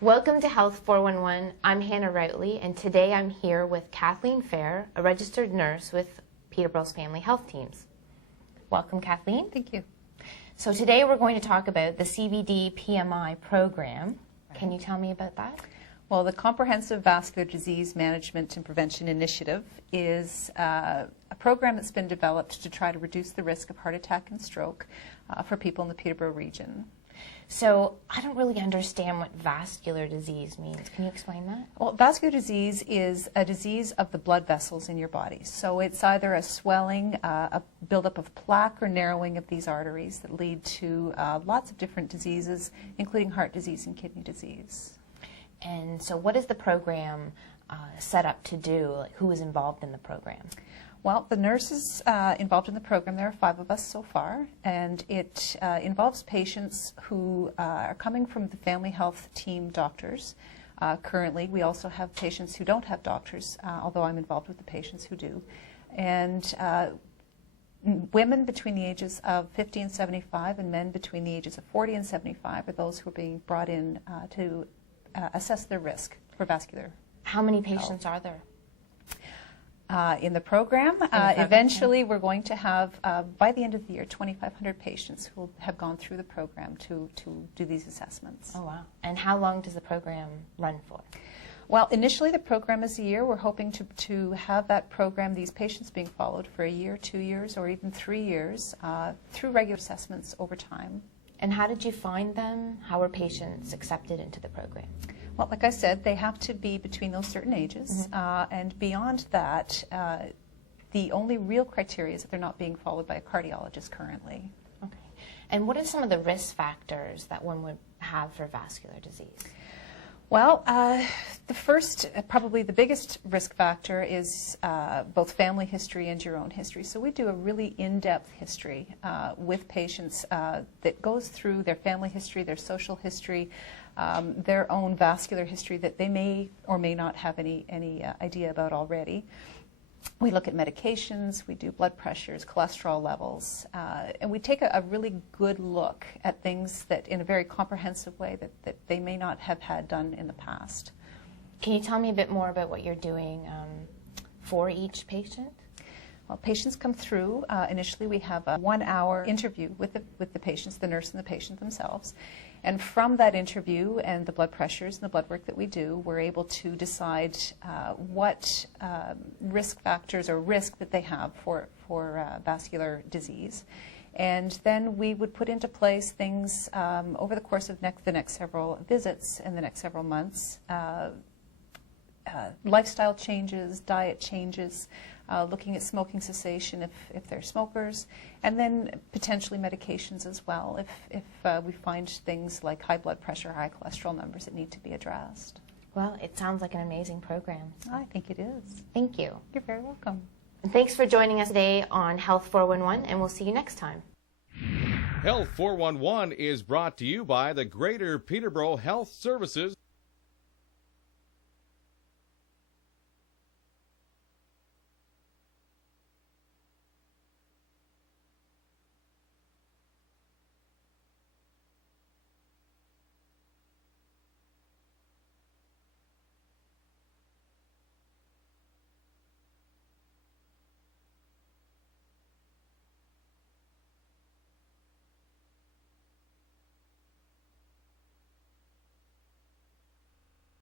Welcome to Health 411. I'm Hannah Routley, and today I'm here with Kathleen Fair, a registered nurse with Peterborough's Family Health Teams. Welcome, Kathleen. Thank you. So today we're going to talk about the CVD PMI program. Can you tell me about that? Well, the Comprehensive Vascular Disease Management and Prevention Initiative is a program that's been developed to try to reduce the risk of heart attack and stroke for people in the Peterborough region. So I don't really understand what vascular disease means. Can you explain that? Well, vascular disease is a disease of the blood vessels in your body. So it's either a swelling, a buildup of plaque, or narrowing of these arteries that lead to lots of different diseases, including heart disease and kidney disease. And so what is the program set up to do? Like, who is involved in the program? Well, the nurses involved in the program, there are 5 of us so far, and it involves patients who are coming from the family health team doctors. Currently, we also have patients who don't have doctors, although I'm involved with the patients who do. And women between the ages of 50 and 75 and men between the ages of 40 and 75 are those who are being brought in to assess their risk for vascular. How many patients are there? In the program. Eventually, we're going to have, by the end of the year, 2,500 patients who will have gone through the program to do these assessments. Oh, wow. And how long does the program run for? Well, initially the program is a year. We're hoping to have that program, these patients being followed for a year, 2 years, or even 3 years through regular assessments over time. And how did you find them? How were patients accepted into the program? Well, like I said, they have to be between those certain ages, and beyond that, the only real criteria is that they're not being followed by a cardiologist currently. Okay. And what are some of the risk factors that one would have for vascular disease? Well, the first, probably the biggest risk factor is both family history and your own history. So we do a really in-depth history with patients that goes through their family history, their social history, their own vascular history that they may or may not have any idea about already. We look at medications, we do blood pressures, cholesterol levels, and we take a really good look at things that in a very comprehensive way that they may not have had done in the past. Can you tell me a bit more about what you're doing for each patient? Well, patients come through. Initially, we have a 1-hour interview with the patients, the nurse and the patient themselves. And from that interview and the blood pressures and the blood work that we do, we're able to decide what risk factors or risk that they have for vascular disease. And then we would put into place things over the course of the next several visits and the next several months. Lifestyle changes, diet changes, looking at smoking cessation if they're smokers, and then potentially medications as well if we find things like high blood pressure, high cholesterol numbers that need to be addressed. Well, it sounds like an amazing program. I think it is. Thank you. You're very welcome. And thanks for joining us today on Health 411, and we'll see you next time. Health 411 is brought to you by the Greater Peterborough Health Services